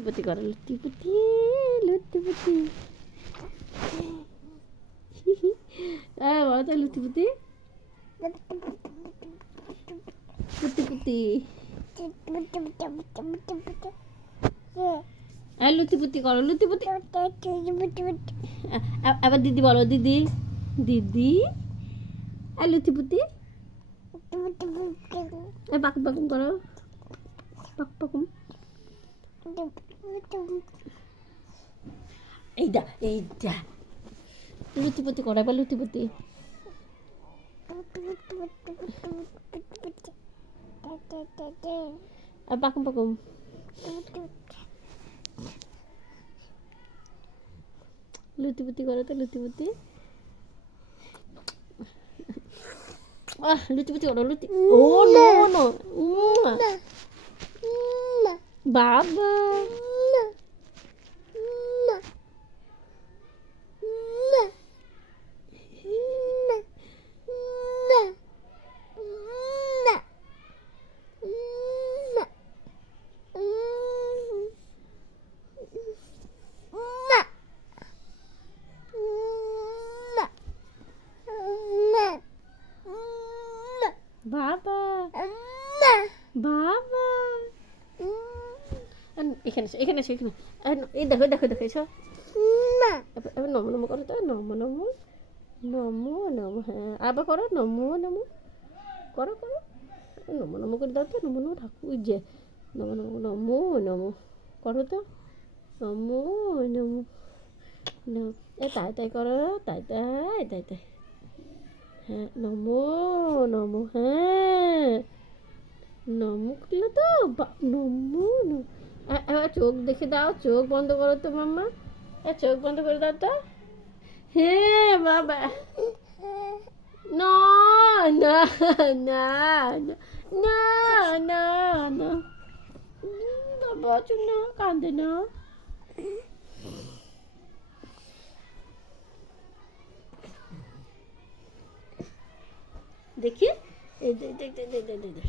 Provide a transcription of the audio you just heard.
লুতিপুতি করো, লুতিপুতি লুতিপুতি। হ্যাঁ বলো তো লুতিপুতি লুতিপুতি। হ্যাঁ লুতিপুতি করো, লুতিপুতি। আবার দিদি বলো, দিদি দিদি। আর লুতিপুতি পাকুম পাকুম করো, পাকুম পাকুম। এইটা এইটা লুতিপুতি করো, এবার লুতিপুতি। আর পাকুম পাকুম। লুতিপুতি করো তো, লুতিপুতি। লুতিপুতি করো, লুতি। ও নো নো বাবা। বাবা বাবা। এখানে এসো, এখানে এসো, এখানে। এই দেখো দেখো দেখো এসো। এবার নমো নমো করো তো, নমো নমো নমো নমো। হ্যাঁ আবার করো, নমো নমো করো করো। নমো নমো করে দাও তো, নমো নমো ঠাকুর যে। নমো নমো নমো নমো করো তো, নমো নমো। এ তাই তাই করো, তাই তাই তাই তাই। হ্যাঁ নমো নমো। হ্যাঁ নমো করলে তো নমো নমো। এবার চোখ দেখে দাও, চোখ বন্ধ করো তো মাম্মা। চোখ বন্ধ করে দাও তো। হ্যাঁ বাবা। না না না না না না বাবা চুনা কাঁদে না। দেখি এই দে দে দে দে দে দে।